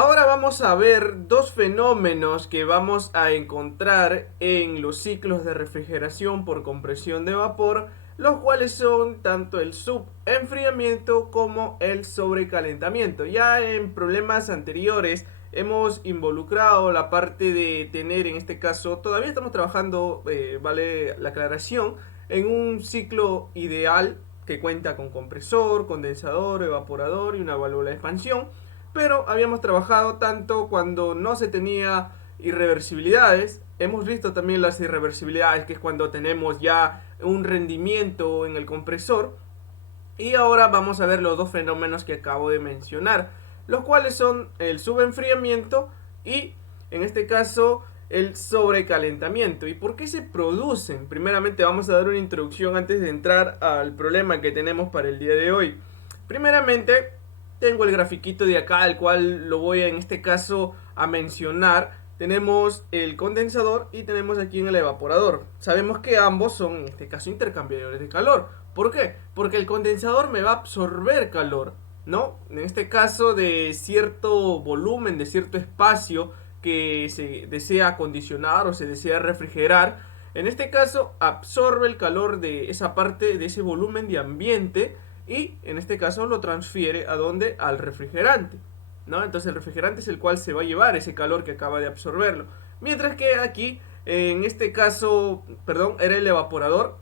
Ahora vamos a ver dos fenómenos que vamos a encontrar en los ciclos de refrigeración por compresión de vapor, los cuales son tanto el subenfriamiento como el sobrecalentamiento. Ya en problemas anteriores hemos involucrado la parte de tener, en este caso, todavía estamos trabajando, vale la aclaración, en un ciclo ideal que cuenta con compresor, condensador, evaporador y una válvula de expansión, pero habíamos trabajado tanto cuando no se tenía irreversibilidades. Hemos visto también las irreversibilidades, que es cuando tenemos ya un rendimiento en el compresor. Y ahora vamos a ver los dos fenómenos que acabo de mencionar, los cuales son el subenfriamiento y, en este caso, el sobrecalentamiento. ¿Y por qué se producen? Primeramente vamos a dar una introducción antes de entrar al problema que tenemos para el día de hoy. Primeramente, tengo el grafiquito de acá, el cual lo voy en este caso a mencionar. Tenemos el condensador y tenemos aquí en el evaporador. Sabemos que ambos son, en este caso, intercambiadores de calor. ¿Por qué? Porque el condensador me va a absorber calor, ¿no? En este caso, de cierto volumen, de cierto espacio que se desea acondicionar o se desea refrigerar. En este caso, absorbe el calor de esa parte, de ese volumen de ambiente, y en este caso lo transfiere ¿a dónde? Al refrigerante, ¿no? Entonces el refrigerante es el cual se va a llevar ese calor que acaba de absorberlo. Mientras que aquí, en este caso, perdón, era el evaporador.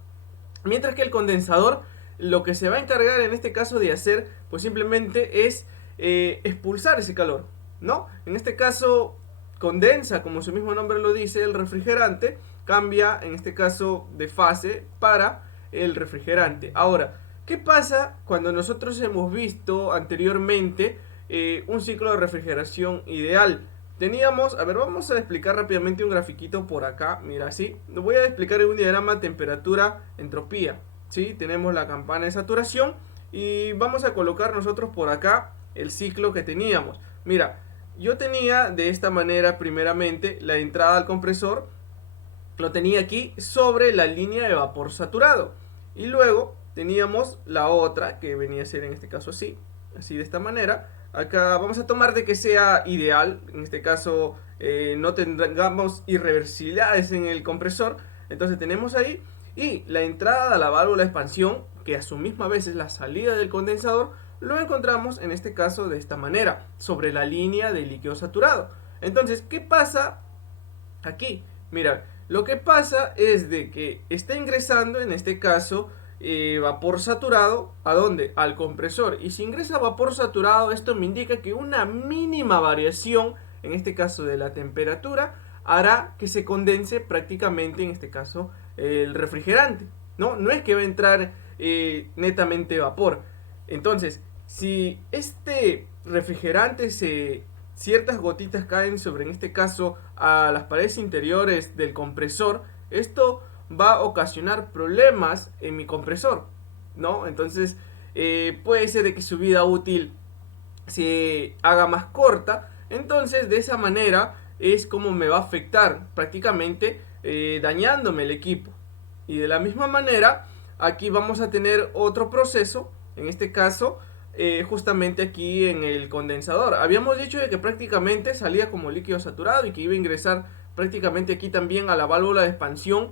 Mientras que el condensador lo que se va a encargar en este caso de hacer, pues simplemente es expulsar ese calor, ¿no? En este caso condensa, como su mismo nombre lo dice, el refrigerante, cambia en este caso de fase para el refrigerante. Ahora, ¿qué pasa cuando nosotros hemos visto anteriormente un ciclo de refrigeración ideal? Teníamos, a ver, vamos a explicar rápidamente un grafiquito por acá, mira así. Lo voy a explicar en un diagrama temperatura, entropía, ¿sí? Tenemos la campana de saturación y vamos a colocar nosotros por acá el ciclo que teníamos. Mira, yo tenía de esta manera primeramente la entrada al compresor, lo tenía aquí sobre la línea de vapor saturado. Y luego teníamos la otra, que venía a ser en este caso así, así de esta manera. Acá vamos a tomar de que sea ideal, en este caso no tengamos irreversibilidades en el compresor. Entonces tenemos ahí, y la entrada a la válvula de expansión, que a su misma vez es la salida del condensador, lo encontramos en este caso de esta manera, sobre la línea de líquido saturado. Entonces, ¿qué pasa aquí? Mira, lo que pasa es de que está ingresando en este caso vapor saturado. ¿A dónde? Al compresor. Y si ingresa vapor saturado, esto me indica que una mínima variación, en este caso de la temperatura, hará que se condense prácticamente, en este caso, el refrigerante. No es que va a entrar netamente vapor. Entonces, si este refrigerante ciertas gotitas caen sobre, en este caso, a las paredes interiores del compresor, esto va a ocasionar problemas en mi compresor, ¿no? Entonces, puede ser de que su vida útil se haga más corta. Entonces, de esa manera es como me va a afectar prácticamente, dañándome el equipo. Y de la misma manera, aquí vamos a tener otro proceso, en este caso, justamente aquí en el condensador. Habíamos dicho de que prácticamente salía como líquido saturado y que iba a ingresar prácticamente aquí también a la válvula de expansión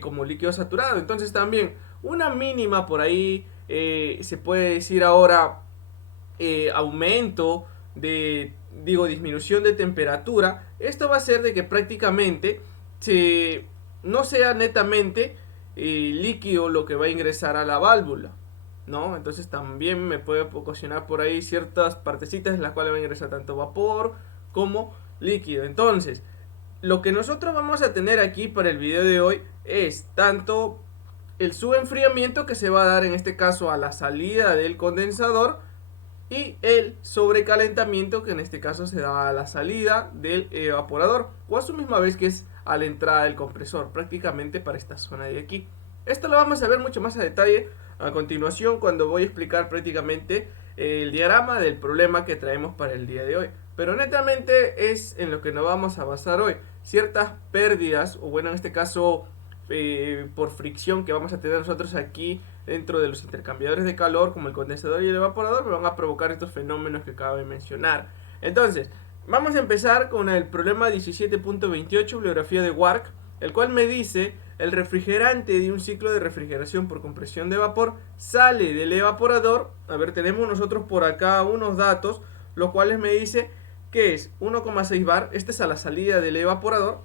como líquido saturado. Entonces también una mínima por ahí, se puede decir ahora, aumento de, digo, disminución de temperatura. Esto va a hacer de que prácticamente se, no sea netamente líquido lo que va a ingresar a la válvula, ¿no? Entonces también me puede ocasionar por ahí ciertas partecitas en las cuales va a ingresar tanto vapor como líquido. Entonces, lo que nosotros vamos a tener aquí para el video de hoy es tanto el subenfriamiento que se va a dar en este caso a la salida del condensador, y el sobrecalentamiento que en este caso se da a la salida del evaporador, o a su misma vez que es a la entrada del compresor, prácticamente para esta zona de aquí. Esto lo vamos a ver mucho más a detalle a continuación, cuando voy a explicar prácticamente el diagrama del problema que traemos para el día de hoy. Pero netamente es en lo que nos vamos a basar hoy. Ciertas pérdidas, o bueno, en este caso por fricción que vamos a tener nosotros aquí dentro de los intercambiadores de calor, como el condensador y el evaporador, me van a provocar estos fenómenos que acabo de mencionar. Entonces, Vamos a empezar con el problema 17.28, bibliografía de Wark, el cual me dice: el refrigerante de un ciclo de refrigeración por compresión de vapor sale del evaporador. A ver, tenemos nosotros por acá unos datos, los cuales me dice que es 1,6 bar. Este es a la salida del evaporador,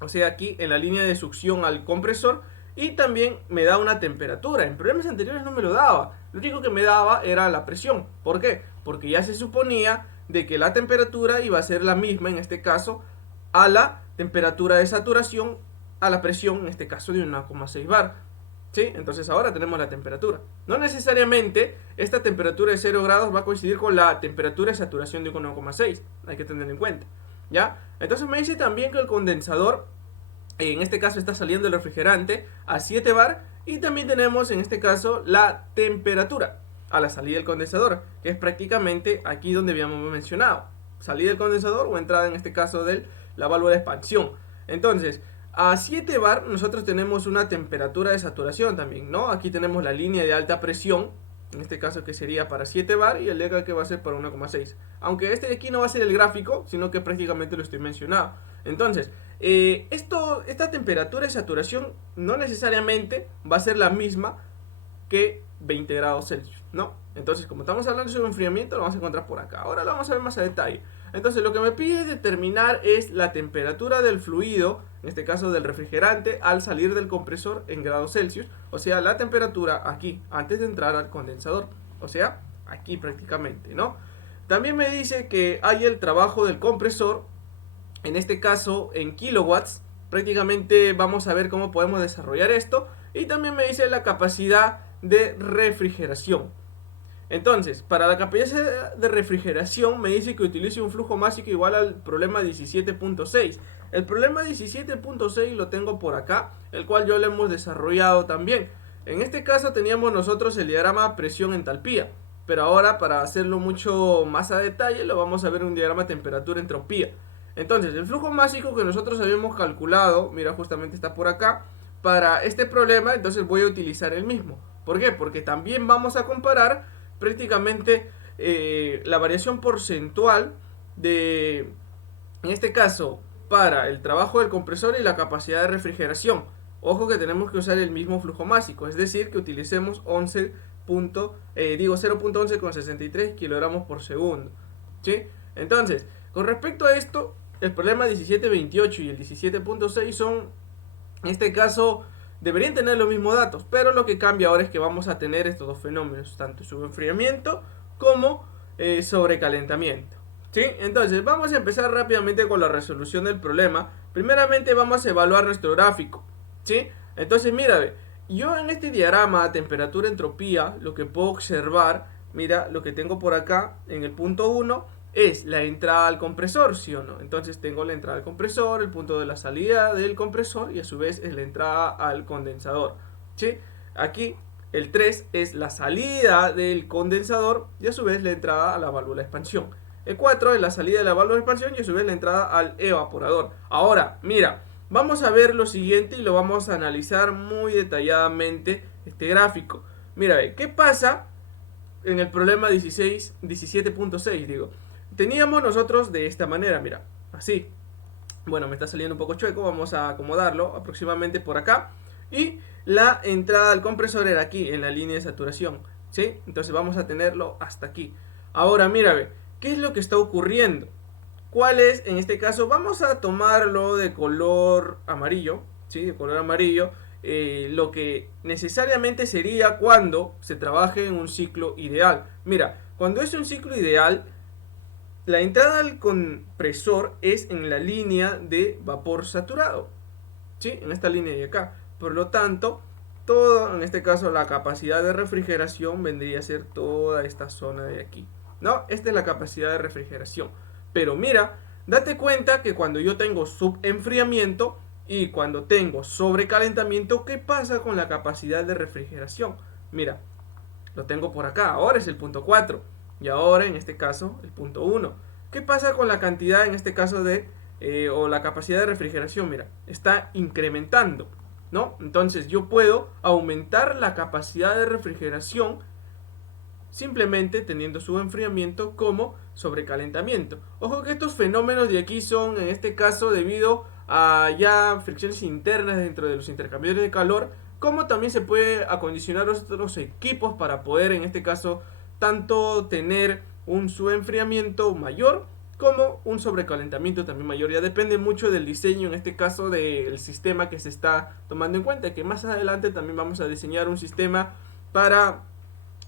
o sea, aquí en la línea de succión al compresor. Y también me da una temperatura. En problemas anteriores no me lo daba. Lo único que me daba era la presión. ¿Por qué? Porque ya se suponía de que la temperatura iba a ser la misma, en este caso, a la temperatura de saturación, a la presión, en este caso, de 1,6 bar. ¿Sí? Entonces ahora tenemos la temperatura. No necesariamente esta temperatura de 0 grados va a coincidir con la temperatura de saturación de 1,6. Hay que tenerlo en cuenta. ¿Ya? Entonces me dice también que el condensador, en este caso, está saliendo el refrigerante a 7 bar. Y también tenemos en este caso la temperatura a la salida del condensador, que es prácticamente aquí donde habíamos mencionado: salida del condensador o entrada, en este caso, de la válvula de expansión. Entonces, a 7 bar nosotros tenemos una temperatura de saturación también, ¿no? Aquí tenemos la línea de alta presión, en este caso, que sería para 7 bar, y el de acá que va a ser para 1,6. Aunque este de aquí no va a ser el gráfico, sino que prácticamente lo estoy mencionando. Entonces, esta temperatura de saturación no necesariamente va a ser la misma que 20 grados Celsius, ¿no? Entonces, como estamos hablando sobre enfriamiento, lo vamos a encontrar por acá. Ahora lo vamos a ver más a detalle. Entonces, lo que me pide determinar es la temperatura del fluido, en este caso del refrigerante, al salir del compresor en grados Celsius. O sea, la temperatura aquí, antes de entrar al condensador. O sea, aquí prácticamente, ¿no? También me dice que hay el trabajo del compresor, en este caso en kilowatts. Prácticamente vamos a ver cómo podemos desarrollar esto. Y también me dice la capacidad de refrigeración. Entonces, para la capacidad de refrigeración me dice que utilice un flujo másico igual al problema 17.6. El problema 17.6 lo tengo por acá, el cual yo lo hemos desarrollado también. En este caso teníamos nosotros el diagrama presión-entalpía, pero ahora, para hacerlo mucho más a detalle, lo vamos a ver en un diagrama temperatura-entropía. Entonces, el flujo másico que nosotros habíamos calculado, mira, justamente está por acá, para este problema, entonces voy a utilizar el mismo. ¿Por qué? Porque también vamos a comparar prácticamente la variación porcentual de, en este caso, para el trabajo del compresor y la capacidad de refrigeración. Ojo que tenemos que usar el mismo flujo másico, es decir, que utilicemos 0.11 con 63 kilogramos por segundo. ¿Sí? Entonces, con respecto a esto, el problema 17.28 y el 17.6 son, en este caso, deberían tener los mismos datos, pero lo que cambia ahora es que vamos a tener estos dos fenómenos, tanto subenfriamiento como sobrecalentamiento. ¿Sí? Entonces, vamos a empezar rápidamente con la resolución del problema. Primeramente vamos a evaluar nuestro gráfico. ¿Sí? Entonces, mira, yo en este diagrama temperatura-entropía, lo que puedo observar, mira, lo que tengo por acá en el punto 1 es la entrada al compresor, ¿sí o no? Entonces tengo la entrada al compresor, el punto de la salida del compresor, y a su vez es la entrada al condensador, ¿sí? Aquí el 3 es la salida del condensador y a su vez la entrada a la válvula de expansión. El 4 es la salida de la válvula de expansión y a su vez la entrada al evaporador. Ahora, mira, vamos a ver lo siguiente y lo vamos a analizar muy detalladamente, este gráfico. Mira, ¿qué pasa en el problema 17.6? Digo, teníamos nosotros de esta manera, mira, así. Bueno, me está saliendo un poco chueco, vamos a acomodarlo aproximadamente por acá. Y la entrada al compresor era aquí, en la línea de saturación, ¿sí? Entonces vamos a tenerlo hasta aquí. Ahora, mira, ¿qué es lo que está ocurriendo? ¿Cuál es? En este caso vamos a tomarlo de color amarillo, ¿sí? De color amarillo. Lo que necesariamente sería cuando se trabaje en un ciclo ideal. Mira, cuando es un ciclo ideal, la entrada al compresor es en la línea de vapor saturado, ¿sí? En esta línea de acá. Por lo tanto, todo, en este caso, la capacidad de refrigeración vendría a ser toda esta zona de aquí, ¿no? Esta es la capacidad de refrigeración. Pero mira, date cuenta que cuando yo tengo subenfriamiento y cuando tengo sobrecalentamiento, ¿qué pasa con la capacidad de refrigeración? Mira, lo tengo por acá, ahora es el punto 4 y ahora en este caso el punto 1. ¿Qué pasa con la cantidad en este caso de, o la capacidad de refrigeración? Mira, está incrementando, ¿no? Entonces yo puedo aumentar la capacidad de refrigeración simplemente teniendo su enfriamiento como sobrecalentamiento. Ojo que estos fenómenos de aquí son en este caso debido a ya fricciones internas dentro de los intercambiadores de calor, como también se puede acondicionar otros equipos para poder en este caso tanto tener un subenfriamiento mayor como un sobrecalentamiento también mayor. Ya depende mucho del diseño, en este caso del sistema que se está tomando en cuenta, que más adelante también vamos a diseñar un sistema para,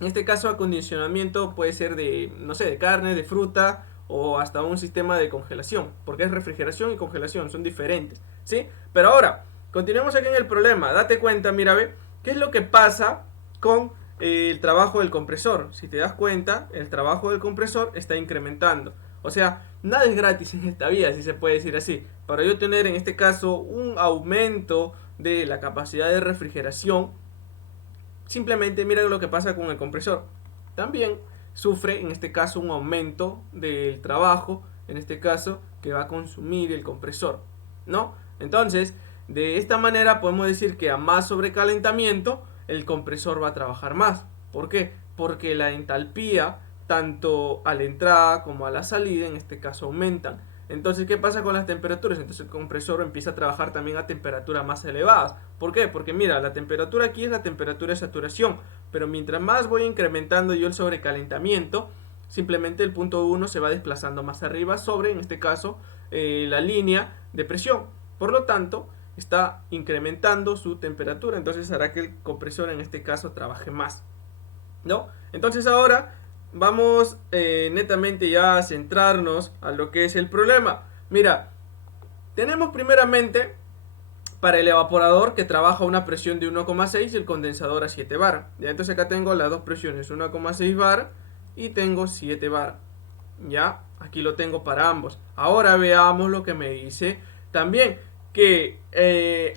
en este caso, acondicionamiento puede ser de, no sé, de carne, de fruta o hasta un sistema de congelación, porque es refrigeración y congelación, son diferentes, ¿sí? Pero ahora, continuemos aquí en el problema. Date cuenta, mira, ve, ¿qué es lo que pasa con el trabajo del compresor? Si te das cuenta, el trabajo del compresor está incrementando. O sea, nada es gratis en esta vida, si se puede decir así. Para yo tener en este caso un aumento de la capacidad de refrigeración, simplemente mira lo que pasa con el compresor. También sufre en este caso un aumento del trabajo, en este caso que va a consumir el compresor, ¿no? Entonces, de esta manera podemos decir que a más sobrecalentamiento el compresor va a trabajar más. ¿Por qué? Porque la entalpía tanto a la entrada como a la salida en este caso aumentan. Entonces, ¿qué pasa con las temperaturas? Entonces el compresor empieza a trabajar también a temperaturas más elevadas. ¿Por qué? Porque mira, la temperatura aquí es la temperatura de saturación, pero mientras más voy incrementando yo el sobrecalentamiento, simplemente el punto 1 se va desplazando más arriba sobre, en este caso, la línea de presión. Por lo tanto, está incrementando su temperatura, entonces hará que el compresor en este caso trabaje más, ¿no? Entonces ahora vamos netamente ya a centrarnos a lo que es el problema. Mira, tenemos primeramente para el evaporador que trabaja a una presión de 1,6 y el condensador a 7 bar. Ya, entonces acá tengo las dos presiones, 1,6 bar y tengo 7 bar. Ya, aquí lo tengo para ambos. Ahora veamos lo que me dice también, que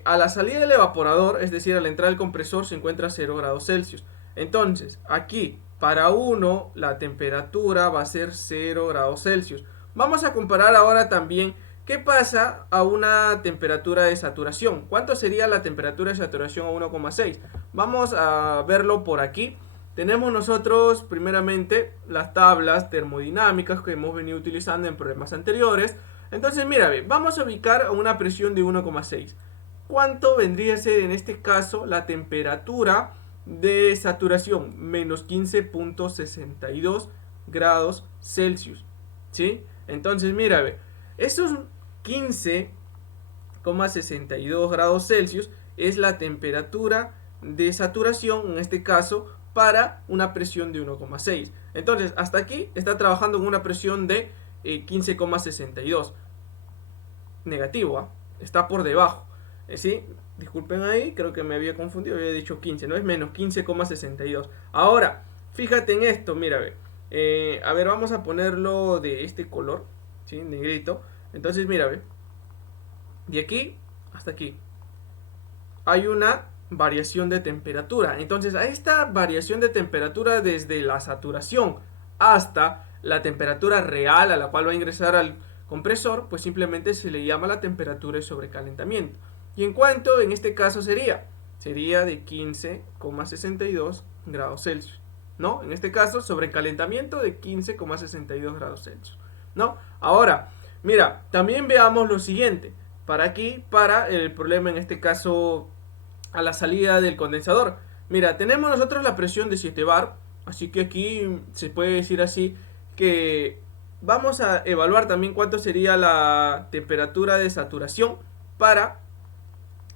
a la salida del evaporador, es decir, a la entrada del compresor, se encuentra a 0 grados Celsius. Entonces, aquí para uno la temperatura va a ser 0 grados Celsius. Vamos a comparar ahora también qué pasa a una temperatura de saturación. ¿Cuánto sería la temperatura de saturación a 1,6? Vamos a verlo por aquí. Tenemos nosotros primeramente las tablas termodinámicas que hemos venido utilizando en problemas anteriores. Entonces mira, vamos a ubicar a una presión de 1,6. ¿Cuánto vendría a ser en este caso la temperatura de saturación? Menos 15,62 grados Celsius, ¿sí? Entonces mira, esos 15,62 grados Celsius es la temperatura de saturación, en este caso, para una presión de 1,6. Entonces, hasta aquí está trabajando con una presión de 15,62. Negativo, ¿eh? Está por debajo. ¿Sí? Disculpen ahí, creo que me había confundido, había dicho 15, no es menos 15,62. Ahora, fíjate en esto, mira, a ver, vamos a ponerlo de este color, ¿sí? Negrito. Entonces, mira, de aquí hasta aquí hay una variación de temperatura. Entonces, a esta variación de temperatura desde la saturación hasta la temperatura real a la cual va a ingresar al compresor, pues simplemente se le llama la temperatura de sobrecalentamiento. ¿Y en cuánto en este caso sería? Sería de 15,62 grados Celsius, ¿no? En este caso, sobrecalentamiento de 15,62 grados Celsius, ¿no? Ahora, mira, también veamos lo siguiente. Para aquí, para el problema en este caso a la salida del condensador. Mira, tenemos nosotros la presión de 7 bar, así que aquí se puede decir así que vamos a evaluar también cuánto sería la temperatura de saturación para,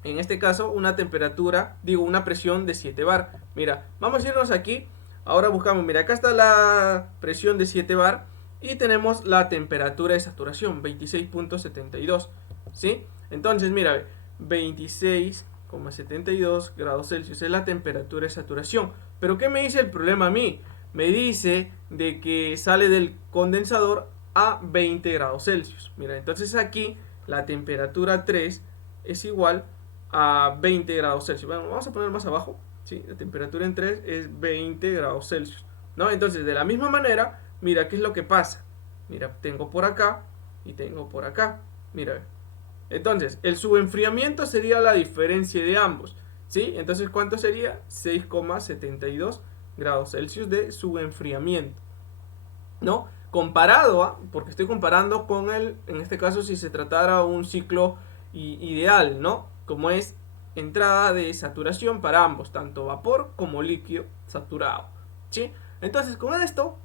en este caso, una temperatura, digo, una presión de 7 bar. Mira, vamos a irnos aquí, ahora buscamos, mira, acá está la presión de 7 bar y tenemos la temperatura de saturación, 26,72, ¿sí? Entonces, mira, 26,72 grados Celsius es la temperatura de saturación. Pero ¿qué me dice el problema a mí? Me dice de que sale del condensador a 20 grados Celsius. Mira, entonces aquí la temperatura 3 es igual a 20 grados Celsius. Bueno, vamos a poner más abajo, ¿sí? La temperatura en 3 es 20 grados Celsius, ¿no? Entonces, de la misma manera, mira qué es lo que pasa. Mira, tengo por acá y tengo por acá. Mira, entonces, el subenfriamiento sería la diferencia de ambos, ¿sí? Entonces, ¿cuánto sería? 6,72 grados Celsius de su enfriamiento, ¿no? Comparado a, porque estoy comparando con el, en este caso si se tratara un ciclo ideal, ¿no? Como es entrada de saturación para ambos, tanto vapor como líquido saturado, ¿sí? Entonces con esto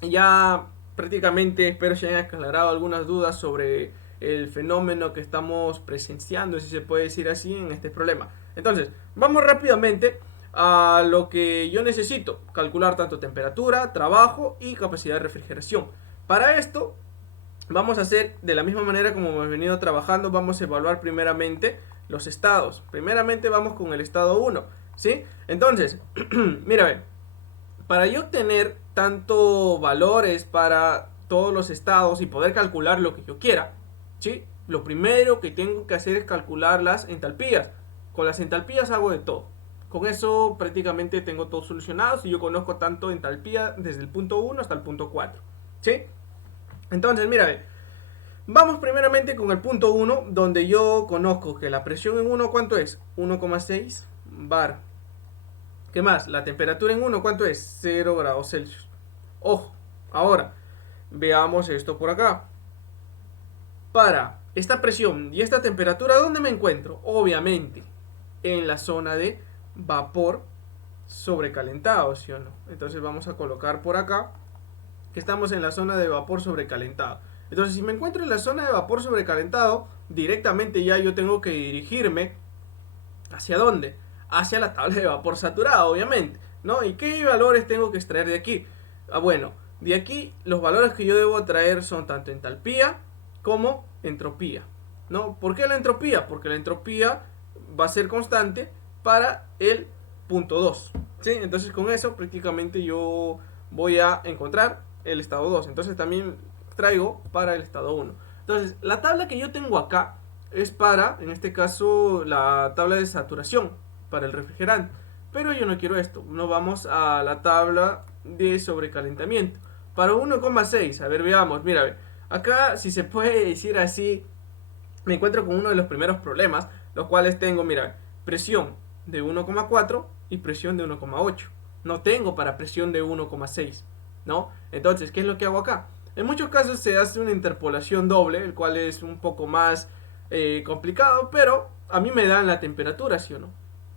ya prácticamente espero que hayan aclarado algunas dudas sobre el fenómeno que estamos presenciando, si se puede decir así, en este problema. Entonces, vamos rápidamente a lo que yo necesito: calcular tanto temperatura, trabajo y capacidad de refrigeración. Para esto vamos a hacer de la misma manera como hemos venido trabajando. Vamos a evaluar primeramente los estados. Primeramente vamos con el estado 1, ¿sí? Entonces, mira, ve, para yo obtener tanto valores para todos los estados y poder calcular lo que yo quiera, ¿sí? Lo primero que tengo que hacer es calcular las entalpías. Con las entalpías hago de todo. Con eso prácticamente tengo todo solucionado si yo conozco tanto entalpía desde el punto 1 hasta el punto 4, ¿sí? Entonces, mira, vamos primeramente con el punto 1, donde yo conozco que la presión en 1, ¿cuánto es? 1,6 bar. ¿Qué más? La temperatura en 1, ¿cuánto es? 0 grados Celsius. Ojo, ahora veamos esto por acá. Para esta presión y esta temperatura, ¿dónde me encuentro? Obviamente en la zona de vapor sobrecalentado, ¿sí o no? Entonces vamos a colocar por acá que estamos en la zona de vapor sobrecalentado. Entonces, si me encuentro en la zona de vapor sobrecalentado, directamente ya yo tengo que dirigirme ¿hacia dónde? Hacia la tabla de vapor saturado, obviamente, ¿no? ¿Y qué valores tengo que extraer de aquí? Bueno, de aquí los valores que yo debo traer son tanto entalpía como entropía, ¿no? ¿Por qué la entropía? Porque la entropía va a ser constante para el punto 2, ¿sí? Entonces con eso prácticamente yo voy a encontrar el estado 2. Entonces también traigo para el estado 1. Entonces la tabla que yo tengo acá es para, en este caso, la tabla de saturación para el refrigerante. Pero yo no quiero esto. No, vamos a la tabla de sobrecalentamiento. Para 1,6, a ver, veamos. Mira, acá, si se puede decir así, me encuentro con uno de los primeros problemas, los cuales tengo, mira, presión de 1,4 y presión de 1,8. No tengo para presión de 1,6, ¿no? Entonces, ¿qué es lo que hago acá? En muchos casos se hace una interpolación doble, el cual es un poco más complicado, pero a mí me dan la temperatura, ¿sí o no?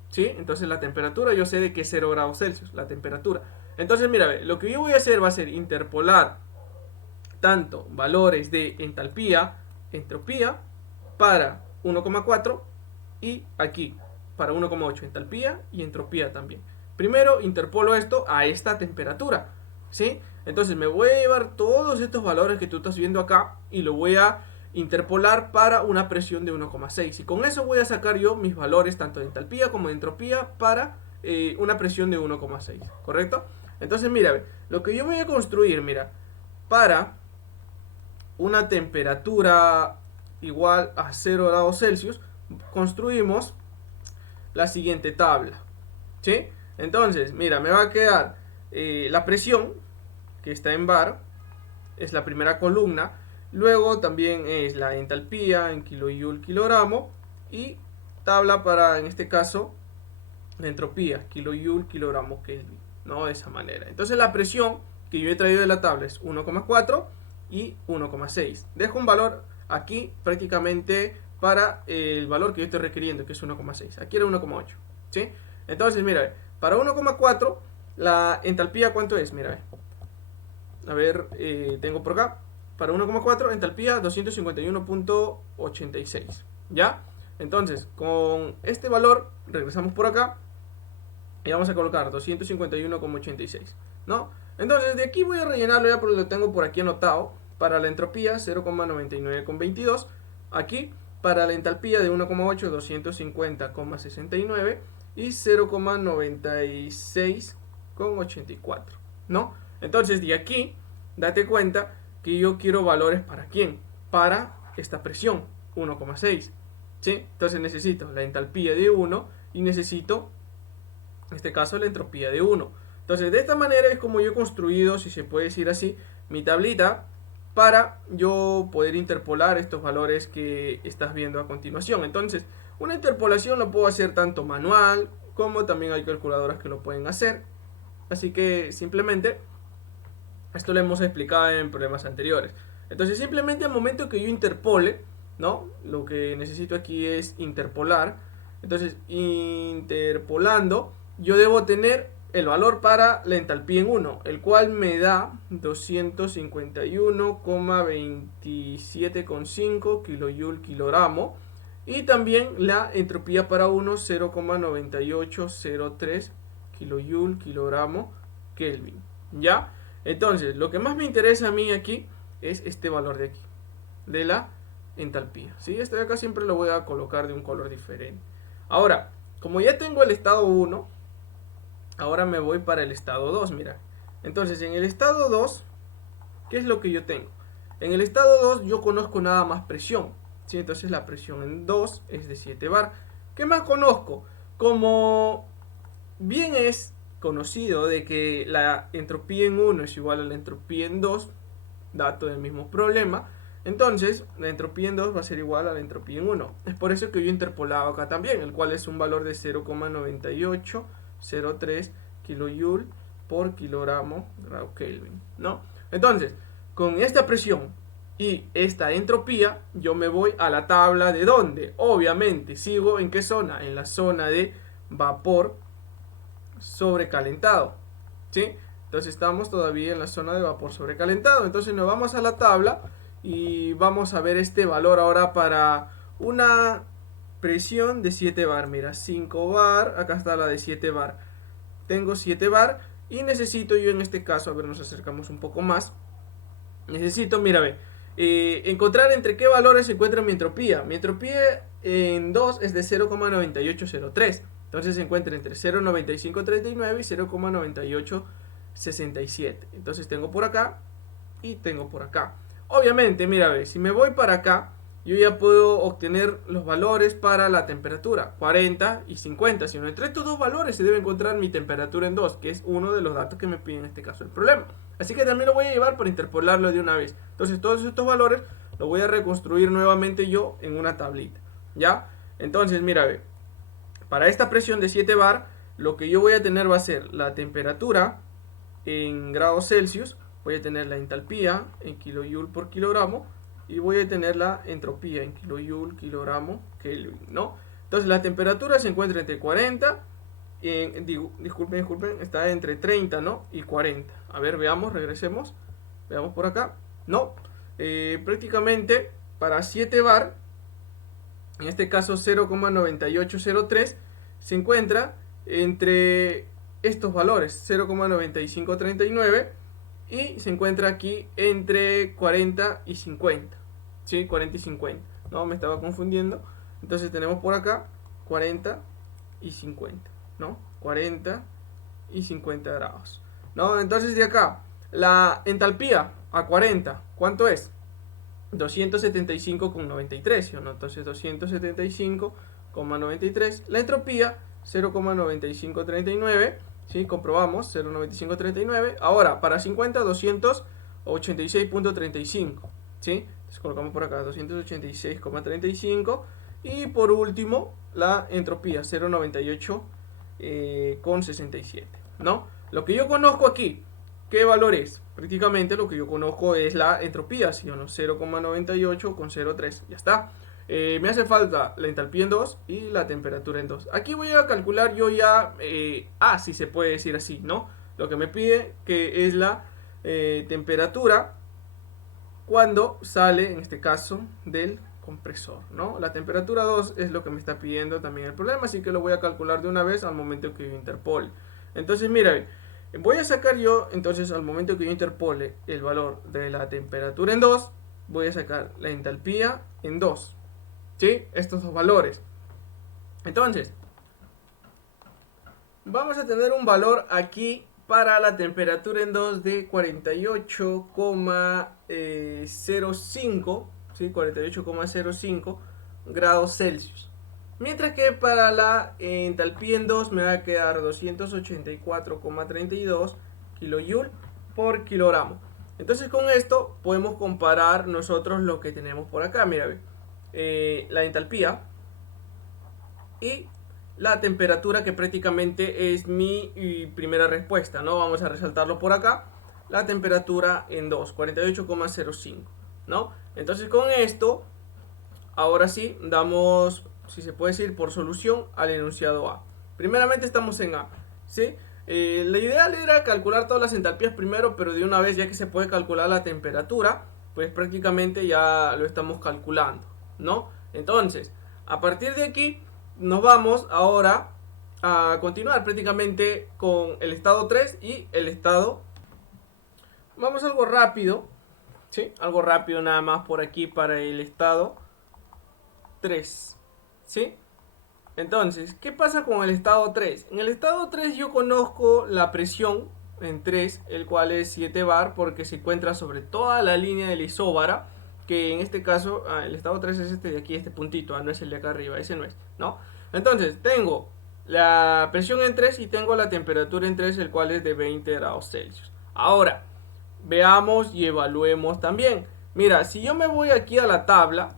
¿Sí? Entonces la temperatura yo sé de que es 0 grados Celsius, la temperatura. Entonces mira, lo que yo voy a hacer va a ser interpolar tanto valores de entalpía, entropía, para 1,4 y aquí para 1,8, entalpía y entropía también. Primero interpolo esto a esta temperatura, ¿sí? Entonces me voy a llevar todos estos valores que tú estás viendo acá y lo voy a interpolar para una presión de 1,6. Y con eso voy a sacar yo mis valores tanto de entalpía como de entropía para una presión de 1,6, ¿correcto? Entonces mira, lo que yo voy a construir, mira, para una temperatura igual a 0 grados Celsius, construimos la siguiente tabla, ¿sí? Entonces, mira, me va a quedar la presión, que está en bar, es la primera columna. Luego también es la entalpía en kilojoule kilogramo. Y tabla para, en este caso, la entropía, kilojoule kilogramo Kelvin, ¿no? De esa manera. Entonces la presión que yo he traído de la tabla es 1,4 y 1,6. Dejo un valor aquí prácticamente para el valor que yo estoy requiriendo, que es 1,6. Aquí era 1,8, ¿sí? Entonces, mira, para 1,4 la entalpía, ¿cuánto es? Mira, a ver, tengo por acá, para 1,4 entalpía 251.86, ¿ya? Entonces, con este valor regresamos por acá y vamos a colocar 251,86, ¿no? Entonces, de aquí voy a rellenarlo ya porque lo tengo por aquí anotado. Para la entropía 0,99,22, aquí para la entalpía de 1,8 250,69 y 0,96,84, ¿no? Entonces de aquí date cuenta que yo quiero valores para quién, para esta presión 1,6, ¿sí? Entonces necesito la entalpía de 1 y necesito en este caso la entropía de 1. Entonces de esta manera es como yo he construido, si se puede decir así, mi tablita para yo poder interpolar estos valores que estás viendo a continuación. Entonces, una interpolación lo puedo hacer tanto manual como también hay calculadoras que lo pueden hacer. Así que simplemente esto lo hemos explicado en problemas anteriores. Entonces simplemente al momento que yo interpole, ¿no? Lo que necesito aquí es interpolar. Entonces interpolando yo debo tener el valor para la entalpía en 1, el cual me da 251,27,5 kilojoule kilogramo. Y también la entropía para 1, 0,9803 kilojoule kilogramo Kelvin. ¿Ya? Entonces, lo que más me interesa a mí aquí es este valor de aquí, de la entalpía. ¿Sí? Este de acá siempre lo voy a colocar de un color diferente. Ahora, como ya tengo el estado 1, ahora me voy para el estado 2, mira. Entonces, en el estado 2, ¿qué es lo que yo tengo? En el estado 2 yo conozco nada más presión. ¿Sí? Entonces la presión en 2 es de 7 bar. ¿Qué más conozco? Como bien es conocido de que la entropía en 1 es igual a la entropía en 2, dato del mismo problema, entonces la entropía en 2 va a ser igual a la entropía en 1. Es por eso que yo he interpolado acá también, el cual es un valor de 0,9803 kilojoule por kilogramo grado Kelvin, ¿no? Entonces, con esta presión y esta entropía, yo me voy a la tabla de ¿dónde? Obviamente, sigo en qué zona, en la zona de vapor sobrecalentado, ¿sí? Entonces estamos todavía en la zona de vapor sobrecalentado. Entonces nos vamos a la tabla y vamos a ver este valor ahora para una presión de 7 bar. Mira, 5 bar, acá está la de 7 bar. Tengo 7 bar y necesito yo en este caso, a ver, nos acercamos un poco más. Necesito, mira, ve, encontrar entre qué valores se encuentra mi entropía. Mi entropía en 2 es de 0,9803. Entonces se encuentra entre 0,9539 y 0,9867. Entonces tengo por acá y tengo por acá. Obviamente, mira, ve, si me voy para acá, yo ya puedo obtener los valores para la temperatura, 40 y 50. Si no, entre estos dos valores se debe encontrar mi temperatura en 2, que es uno de los datos que me pide en este caso el problema. Así que también lo voy a llevar para interpolarlo de una vez. Entonces todos estos valores los voy a reconstruir nuevamente yo en una tablita. ¿Ya? Entonces, mira, ve, para esta presión de 7 bar, lo que yo voy a tener va a ser la temperatura en grados Celsius, voy a tener la entalpía en kilojoule por kilogramo y voy a tener la entropía en kilojoule kilogramo Kelvin, ¿no? Entonces la temperatura se encuentra entre 40 disculpen, está entre 30, ¿no? Y 40. A ver, veamos, regresemos. Veamos por acá. No, prácticamente para 7 bar, en este caso 0,9803, se encuentra entre estos valores, 0,9539, y se encuentra aquí entre 40 y 50. ¿Sí? 40 y 50. No, me estaba confundiendo. Entonces tenemos por acá 40 y 50. ¿No? 40 y 50 grados. ¿No? Entonces de acá, la entalpía a 40, ¿cuánto es? 275,93, ¿sí o no? Entonces 275,93. La entropía 0,9539, ¿sí? Comprobamos 0,9539. Ahora, para 50, 286,35, ¿sí? Entonces colocamos por acá 286,35. Y por último, la entropía 0,98,67, ¿no? Lo que yo conozco aquí, ¿qué valor es? Prácticamente lo que yo conozco es la entropía, ¿sí o no? 0,98,03, ya está. Me hace falta la entalpía en 2 y la temperatura en 2. Aquí voy a calcular yo ya, si se puede decir así, ¿no? Lo que me pide que es la temperatura cuando sale, en este caso, del compresor, ¿no? La temperatura 2 es lo que me está pidiendo también el problema, así que lo voy a calcular de una vez al momento que yo interpole. Entonces, mira, voy a sacar yo, entonces al momento que yo interpole el valor de la temperatura en 2, voy a sacar la entalpía en 2, ¿sí? Estos dos valores. Entonces, vamos a tener un valor aquí para la temperatura en 2 de 48,05, ¿sí? 48,05 grados Celsius. Mientras que para la entalpía en 2 me va a quedar 284,32 kilojoule por kilogramo. Entonces con esto podemos comparar nosotros lo que tenemos por acá. Mira, la entalpía y la temperatura, que prácticamente es mi primera respuesta, ¿no? Vamos a resaltarlo por acá. La temperatura en 2, 48,05, ¿no? Entonces con esto, ahora sí, damos, si se puede decir, por solución al enunciado A. Primeramente estamos en A, ¿sí? Lo ideal era calcular todas las entalpías primero, pero de una vez, ya que se puede calcular la temperatura, pues prácticamente ya lo estamos calculando, ¿no? Entonces, a partir de aquí, nos vamos ahora a continuar prácticamente con el estado 3 y el estado... Vamos a algo rápido, ¿sí? Algo rápido nada más por aquí para el estado 3, ¿sí? Entonces, ¿qué pasa con el estado 3? En el estado 3 yo conozco la presión en 3, el cual es 7 bar, porque se encuentra sobre toda la línea de la isóbara, que en este caso, el estado 3 es este de aquí, este puntito, no es el de acá arriba, ese no es, ¿no? Entonces, tengo la presión en 3 y tengo la temperatura en 3, el cual es de 20 grados Celsius. Ahora, veamos y evaluemos también. Mira, si yo me voy aquí a la tabla,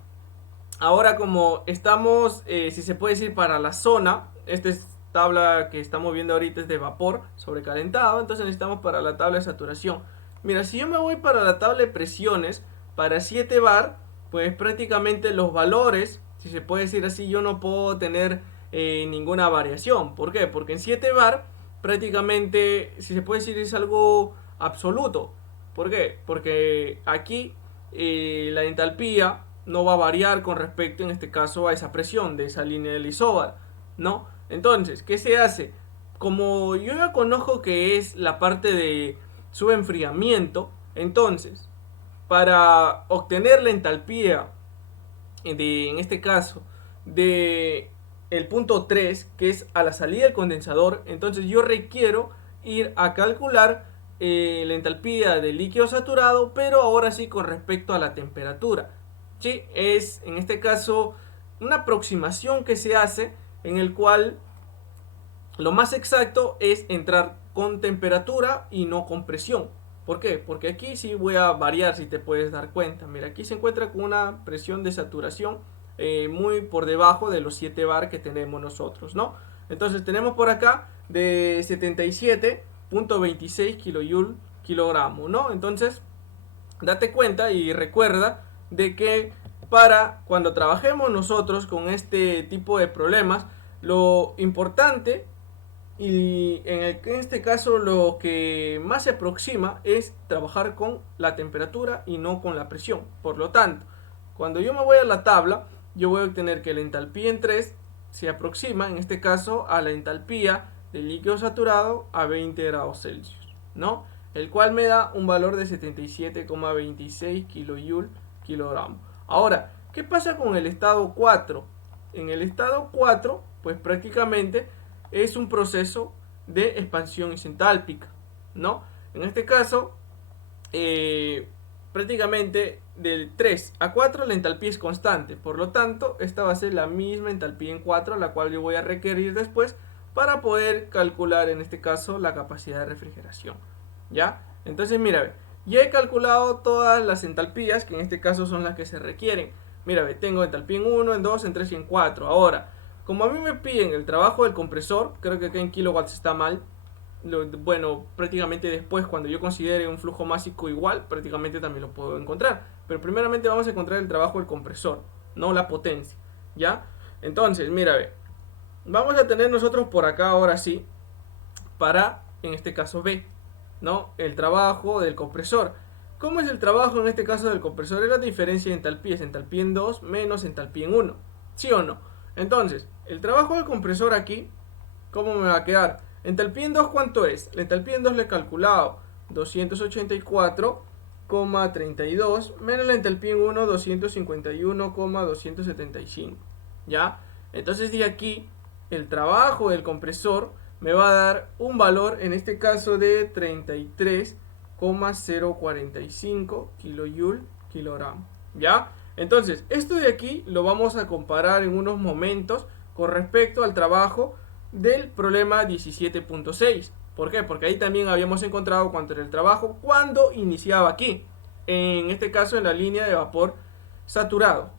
ahora como estamos, si se puede decir, para la zona, esta es tabla que estamos viendo ahorita es de vapor sobrecalentado, entonces necesitamos para la tabla de saturación. Mira, si yo me voy para la tabla de presiones, para 7 bar, pues prácticamente los valores, si se puede decir así, yo no puedo tener ninguna variación. ¿Por qué? Porque en 7 bar prácticamente, si se puede decir, es algo absoluto. ¿Por qué? Porque aquí la entalpía no va a variar con respecto, en este caso, a esa presión de esa línea del isóbar, ¿no? Entonces, ¿qué se hace? Como yo ya conozco que es la parte de su enfriamiento, entonces, para obtener la entalpía de, en este caso, de el punto 3, que es a la salida del condensador, entonces yo requiero ir a calcular la entalpía del líquido saturado, pero ahora sí con respecto a la temperatura. ¿Sí? Es en este caso una aproximación que se hace en el cual lo más exacto es entrar con temperatura y no con presión. ¿Por qué? Porque aquí sí voy a variar, si te puedes dar cuenta. Mira, aquí se encuentra con una presión de saturación muy por debajo de los 7 bar que tenemos nosotros, ¿no? Entonces tenemos por acá de 77.26 kilojoule kilogramo, ¿no? Entonces, date cuenta y recuerda de que para cuando trabajemos nosotros con este tipo de problemas, lo importante y en este caso lo que más se aproxima es trabajar con la temperatura y no con la presión. Por lo tanto, cuando yo me voy a la tabla, yo voy a obtener que la entalpía en 3 se aproxima, en este caso, a la entalpía del líquido saturado a 20 grados Celsius, ¿no? El cual me da un valor de 77,26 kilojoule kilogramo. Ahora, ¿qué pasa con el estado 4? En el estado 4, pues prácticamente es un proceso de expansión isentálpica, ¿no? En este caso, prácticamente del 3 a 4 la entalpía es constante, por lo tanto esta va a ser la misma entalpía en 4, la cual yo voy a requerir después para poder calcular en este caso la capacidad de refrigeración, ¿ya? Entonces mira, ya he calculado todas las entalpías, que en este caso son las que se requieren. Mira, tengo entalpía en 1, en 2, en 3 y en 4. Ahora, como a mí me piden el trabajo del compresor, creo que acá en kilowatts está mal. Bueno, prácticamente después, cuando yo considere un flujo másico igual, prácticamente también lo puedo encontrar. Pero primeramente vamos a encontrar el trabajo del compresor, no la potencia, ¿ya? Entonces, mira, vamos a tener nosotros por acá ahora sí, para, en este caso B, ¿no? El trabajo del compresor. ¿Cómo es el trabajo en este caso del compresor? Es la diferencia de entalpías, entalpía en 2 menos entalpía en 1, ¿sí o no? Entonces, el trabajo del compresor aquí, ¿cómo me va a quedar? Entalpía en 2, ¿cuánto es? La entalpía en 2 le he calculado 284,32 menos la entalpía en 1, 251,275, ¿ya? Entonces de aquí, el trabajo del compresor me va a dar un valor, en este caso de 33,045 kilojoule kilogramo, ¿ya? Entonces, esto de aquí lo vamos a comparar en unos momentos con respecto al trabajo del problema 17.6. ¿Por qué? Porque ahí también habíamos encontrado cuánto era el trabajo cuando iniciaba aquí. En este caso en la línea de vapor saturado,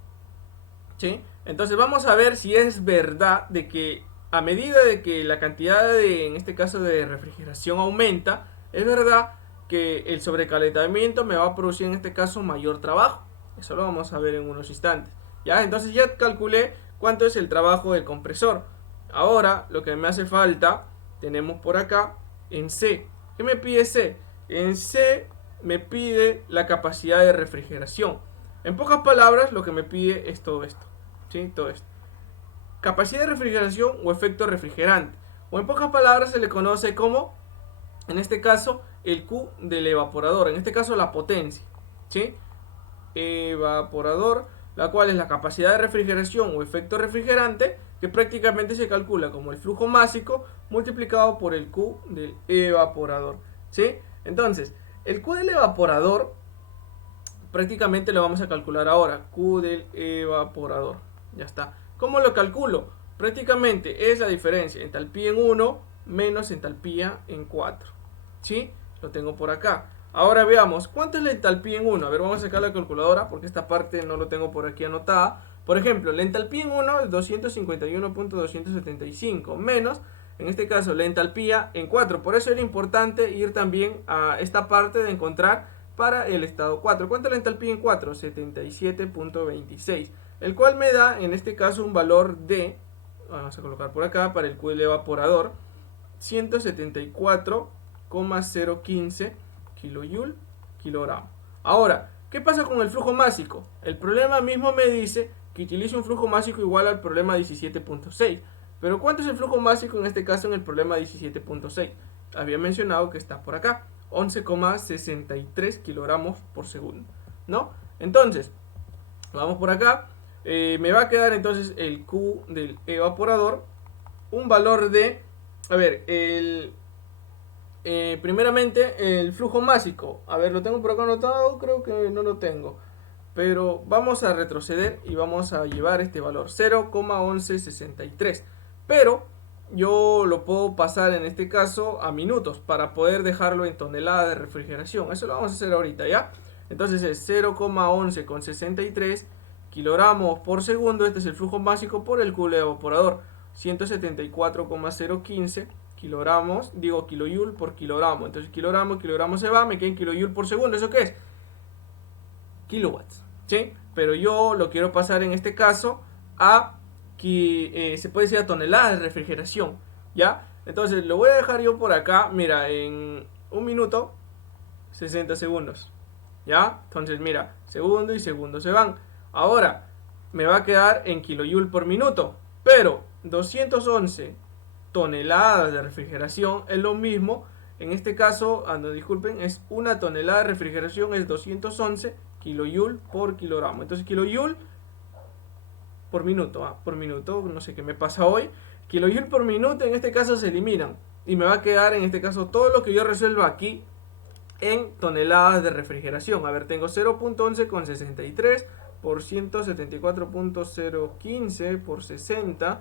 ¿sí? Entonces vamos a ver si es verdad de que a medida de que la cantidad de, en este caso de refrigeración aumenta, es verdad que el sobrecalentamiento me va a producir en este caso mayor trabajo. Eso lo vamos a ver en unos instantes. Ya, entonces ya calculé cuánto es el trabajo del compresor. Ahora lo que me hace falta, tenemos por acá en C. ¿Qué me pide C? En C me pide la capacidad de refrigeración. En pocas palabras, lo que me pide es todo esto. ¿Sí? Todo esto. Capacidad de refrigeración o efecto refrigerante. O en pocas palabras se le conoce como, en este caso, el Q del evaporador. En este caso, la potencia. ¿Sí? Evaporador, la cual es la capacidad de refrigeración o efecto refrigerante, que prácticamente se calcula como el flujo másico multiplicado por el Q del evaporador. ¿Sí? Entonces, el Q del evaporador prácticamente lo vamos a calcular ahora. Q del evaporador. Ya está. ¿Cómo lo calculo? Prácticamente es la diferencia entalpía en 1 menos entalpía en 4. ¿Sí? Lo tengo por acá. Ahora veamos, ¿cuánto es la entalpía en 1? A ver, vamos a sacar la calculadora porque esta parte no lo tengo por aquí anotada. Por ejemplo, la entalpía en 1 es 251.275 menos, en este caso, la entalpía en 4. Por eso era importante ir también a esta parte de encontrar para el estado 4. ¿Cuánto es la entalpía en 4? 77.26. El cual me da, en este caso, un valor de, vamos a colocar por acá, para el Q del evaporador, 174,015 kilojoule kilogramo. Ahora, ¿qué pasa con el flujo másico? El problema mismo me dice que utilice un flujo másico igual al problema 17.6. Pero ¿cuánto es el flujo másico en este caso en el problema 17.6? Había mencionado que está por acá, 11,63 kilogramos por segundo, ¿no? Entonces, vamos por acá. Me va a quedar entonces el Q del evaporador, un valor de, a ver, primeramente el flujo másico. A ver, lo tengo por acá anotado, creo que no lo tengo. Pero vamos a retroceder y vamos a llevar este valor, 0,1163. Pero yo lo puedo pasar en este caso a minutos para poder dejarlo en toneladas de refrigeración. Eso lo vamos a hacer ahorita, ¿ya? Entonces es 0,1163 kilogramos por segundo. Este es el flujo básico por el Q del evaporador. 174,015 kilogramos, digo kilojoule por kilogramo. Entonces kilogramo se va, me queda en kilojoule por segundo. ¿Eso qué es? Kilowatts, ¿sí? Pero yo lo quiero pasar en este caso a que se puede decir a toneladas de refrigeración, ¿ya? Entonces lo voy a dejar yo por acá, mira, en 1 minuto 60 segundos, ¿ya? Entonces mira, segundo y segundo se van. Ahora me va a quedar en kilojoule por minuto, pero 211 toneladas de refrigeración es lo mismo. En este caso, no disculpen, es una tonelada de refrigeración, es 211 kilojoule por kilogramo. Entonces kilojoule por minuto, no sé qué me pasa hoy. Kilojoule por minuto en este caso se eliminan y me va a quedar en este caso todo lo que yo resuelva aquí en toneladas de refrigeración. A ver, tengo 0.11,63 por 174.015 por 60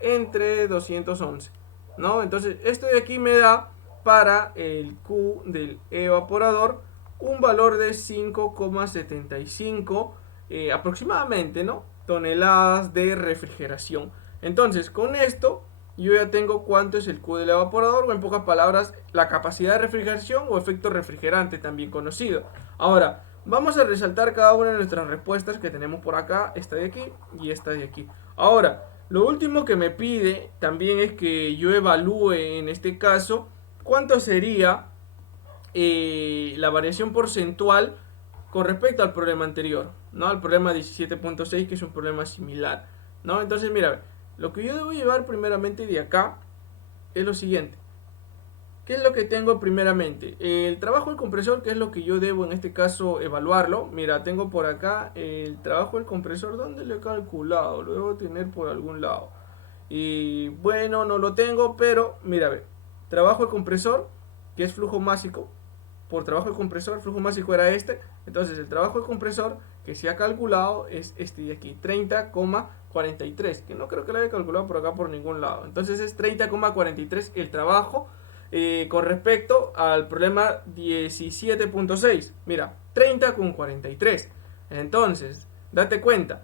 entre 211, ¿no? Entonces esto de aquí me da para el Q del evaporador un valor de 5,75 aproximadamente, ¿no? Toneladas de refrigeración. Entonces con esto yo ya tengo cuánto es el Q del evaporador, o en pocas palabras la capacidad de refrigeración o efecto refrigerante también conocido. Ahora vamos a resaltar cada una de nuestras respuestas que tenemos por acá, esta de aquí y esta de aquí. Ahora, lo último que me pide también es que yo evalúe en este caso cuánto sería la variación porcentual con respecto al problema anterior, ¿no? Al problema 17.6, que es un problema similar, ¿no? Entonces, mira, lo que yo debo llevar primeramente de acá es lo siguiente. ¿Qué es lo que tengo primeramente? El trabajo del compresor, que es lo que yo debo en este caso evaluarlo. Mira, tengo por acá el trabajo del compresor. ¿Dónde lo he calculado? Lo debo tener por algún lado. Y bueno, no lo tengo, pero mira, a ver. Trabajo del compresor, que es flujo másico. Por trabajo del compresor, el flujo másico era este. Entonces el trabajo del compresor que se ha calculado es este de aquí, 30,43. Que no creo que lo haya calculado por acá por ningún lado. Entonces es 30,43 el trabajo. Con respecto al problema 17.6, mira, 30,43. Entonces, date cuenta,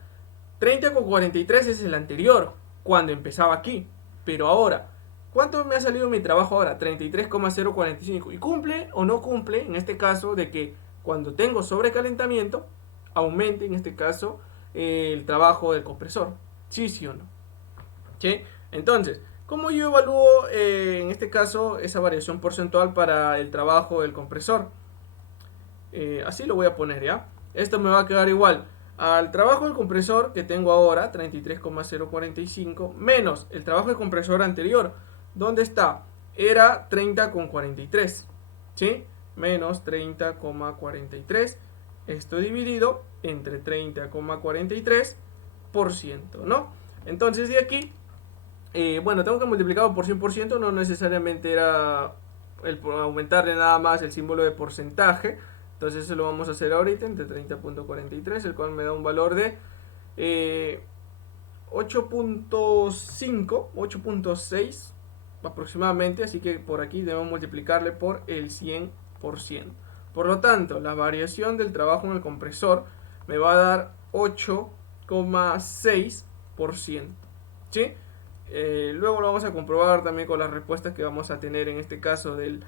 30,43 es el anterior, cuando empezaba aquí. Pero ahora, ¿cuánto me ha salido mi trabajo ahora? 33,045. ¿Y cumple o no cumple, en este caso, de que cuando tengo sobrecalentamiento, aumente, en este caso, el trabajo del compresor? ¿Sí, sí o no? ¿Sí? Entonces, ¿cómo yo evalúo, en este caso, esa variación porcentual para el trabajo del compresor? Así lo voy a poner, ¿ya? Esto me va a quedar igual al trabajo del compresor que tengo ahora, 33,045, menos el trabajo del compresor anterior. ¿Dónde está? Era 30,43, ¿sí? Menos 30,43. Esto dividido entre 30,43%, ¿no? Entonces de aquí, bueno, tengo que multiplicarlo por 100%, no necesariamente era aumentarle nada más el símbolo de porcentaje. Entonces eso lo vamos a hacer ahorita entre 30,43, el cual me da un valor de 8,5, 8,6 aproximadamente. Así que por aquí debemos multiplicarle por el 100%. Por lo tanto, la variación del trabajo en el compresor me va a dar 8,6%. ¿Sí? Luego lo vamos a comprobar también con las respuestas que vamos a tener en este caso del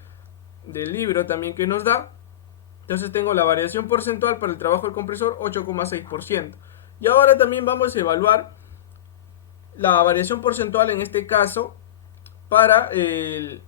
libro también que nos da. Entonces tengo la variación porcentual para el trabajo del compresor 8,6%. Y ahora también vamos a evaluar la variación porcentual en este caso para el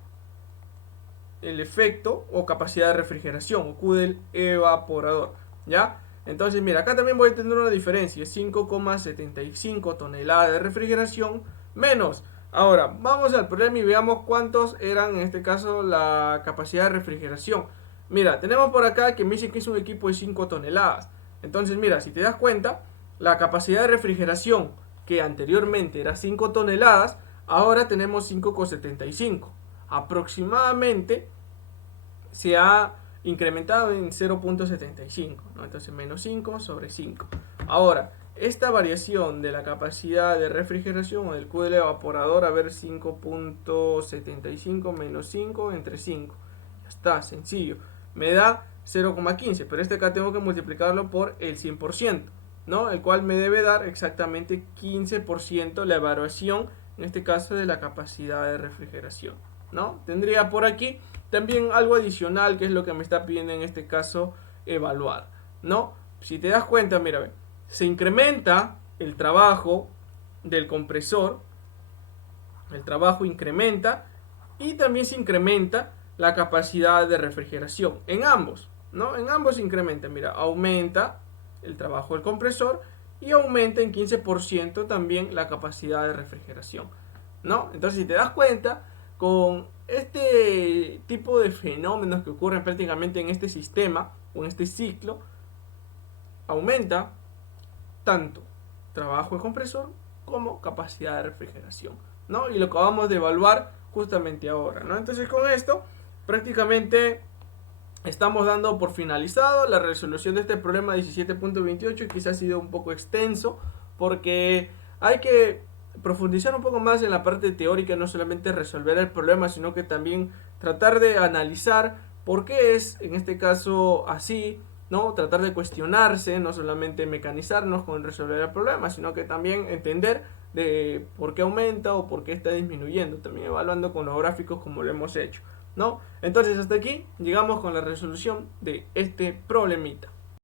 efecto o capacidad de refrigeración o Q del evaporador, ¿ya? Entonces mira, acá también voy a tener una diferencia, 5,75 toneladas de refrigeración menos. Ahora, vamos al problema y veamos cuántos eran en este caso la capacidad de refrigeración. Mira, tenemos por acá que me dice que es un equipo de 5 toneladas. Entonces mira, si te das cuenta, la capacidad de refrigeración que anteriormente era 5 toneladas, ahora tenemos 5,75. Aproximadamente se ha incrementado en 0,75, ¿no? Entonces menos 5 sobre 5. Ahora, esta variación de la capacidad de refrigeración o del Q del evaporador, a ver, 5,75 menos 5 entre 5. Ya está, sencillo. Me da 0,15, pero este acá tengo que multiplicarlo por el 100%, ¿no? El cual me debe dar exactamente 15% la variación, en este caso de la capacidad de refrigeración, ¿no? Tendría por aquí también algo adicional que es lo que me está pidiendo en este caso evaluar, ¿no? Si te das cuenta, mira, se incrementa el trabajo del compresor, el trabajo incrementa y también se incrementa la capacidad de refrigeración en ambos, ¿no? En ambos se incrementa, mira, aumenta el trabajo del compresor y aumenta en 15% también la capacidad de refrigeración, ¿no? Entonces, si te das cuenta, con este tipo de fenómenos que ocurren prácticamente en este sistema o en este ciclo, aumenta tanto trabajo de compresor como capacidad de refrigeración, ¿no? Y lo acabamos de evaluar justamente ahora, ¿no? Entonces con esto prácticamente estamos dando por finalizado la resolución de este problema 17.28. Quizás ha sido un poco extenso porque hay que profundizar un poco más en la parte teórica, no solamente resolver el problema, sino que también tratar de analizar por qué es en este caso así, ¿no? Tratar de cuestionarse, no solamente mecanizarnos con resolver el problema, sino que también entender de por qué aumenta o por qué está disminuyendo, también evaluando con los gráficos como lo hemos hecho, ¿no? Entonces hasta aquí llegamos con la resolución de este problemita.